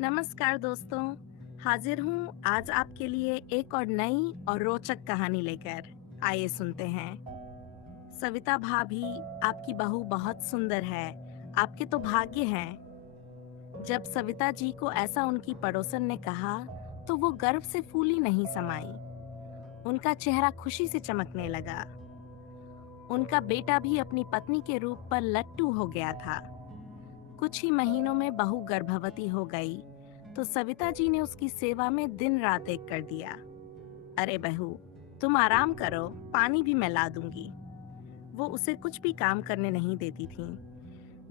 नमस्कार दोस्तों। हाजिर हूँ आज आपके लिए एक और नई और रोचक कहानी लेकर। आइए सुनते हैं। सविता भाभी, आपकी बहू बहुत सुंदर है। आपके तो भाग्य हैं। जब सविता जी को ऐसा उनकी पड़ोसन ने कहा तो वो गर्व से फूली नहीं समाई। उनका चेहरा खुशी से चमकने लगा। उनका बेटा भी अपनी पत्नी के रूप पर लट्टू हो गया था। कुछ ही महीनों में बहू गर्भवती हो गई तो सविता जी ने उसकी सेवा में दिन रात एक कर दिया। अरे बहू, तुम आराम करो, पानी भी मैं ला दूंगी। वो उसे कुछ भी काम करने नहीं देती थी।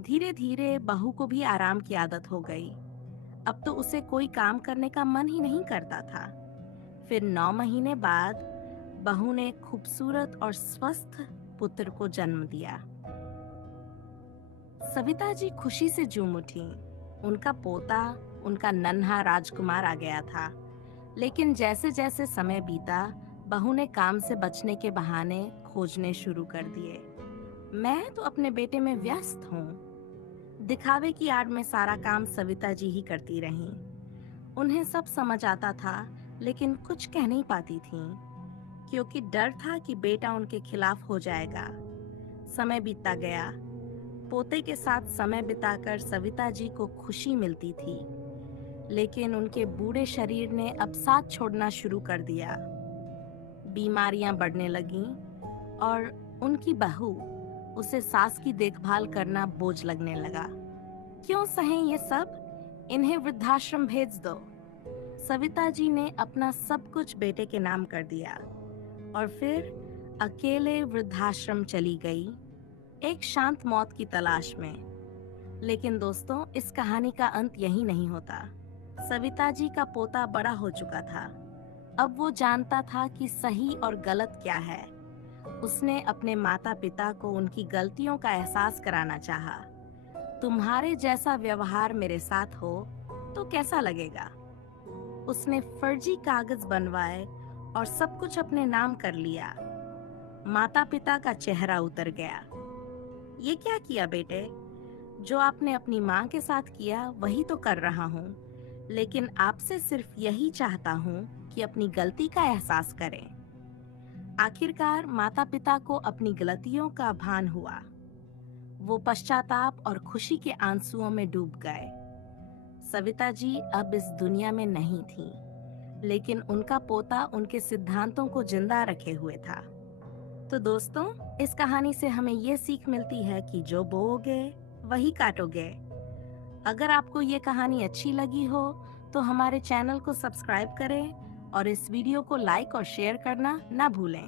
धीरे धीरे बहू को भी आराम की आदत हो गई। अब तो उसे कोई काम करने का मन ही नहीं करता था। फिर 9 महीने बाद बहू ने खूबसूरत और स्वस्थ पुत्र को जन्म दिया। सविता जी खुशी से झूम उठी। उनका पोता, उनका नन्हा राजकुमार आ गया था। लेकिन जैसे जैसे समय बीता, बहू ने काम से बचने के बहाने खोजने शुरू कर दिए। मैं तो अपने बेटे में व्यस्त हूँ। दिखावे की आड़ में सारा काम सविता जी ही करती रहीं। उन्हें सब समझ आता था, लेकिन कुछ कह नहीं पाती थीं, क्योंकि डर था कि बेटा उनके खिलाफ हो जाएगा। समय बीतता गया। पोते के साथ समय बिताकर सविता जी को खुशी मिलती थी, लेकिन उनके बूढ़े शरीर ने अब साथ छोड़ना शुरू कर दिया। बीमारियां बढ़ने लगीं और उनकी बहू, उसे सास की देखभाल करना बोझ लगने लगा। क्यों सहें ये सब? इन्हें वृद्धाश्रम भेज दो। सविता जी ने अपना सब कुछ बेटे के नाम कर दिया और फिर अकेले वृद्धाश्रम चली गई, एक शांत मौत की तलाश में। लेकिन दोस्तों, इस कहानी का अंत यही नहीं होता। सविता जी का पोता बड़ा हो चुका था। अब वो जानता था कि सही और गलत क्या है। उसने अपने माता पिता को उनकी गलतियों का एहसास कराना चाहा। तुम्हारे जैसा व्यवहार मेरे साथ हो तो कैसा लगेगा? उसने फर्जी कागज बनवाए और सब कुछ अपने नाम कर लिया। माता पिता का चेहरा उतर गया। ये क्या किया बेटे? जो आपने अपनी माँ के साथ किया वही तो कर रहा हूँ, लेकिन आपसे सिर्फ यही चाहता हूँ कि अपनी गलती का एहसास करें। आखिरकार माता पिता को अपनी गलतियों का भान हुआ। वो पश्चाताप और खुशी के आंसुओं में डूब गए। सविता जी अब इस दुनिया में नहीं थी, लेकिन उनका पोता उनके सिद्धांतों को जिंदा रखे हुए था। तो दोस्तों, इस कहानी से हमें ये सीख मिलती है कि जो बोओगे वही काटोगे। अगर आपको ये कहानी अच्छी लगी हो तो हमारे चैनल को सब्सक्राइब करें और इस वीडियो को लाइक और शेयर करना ना भूलें।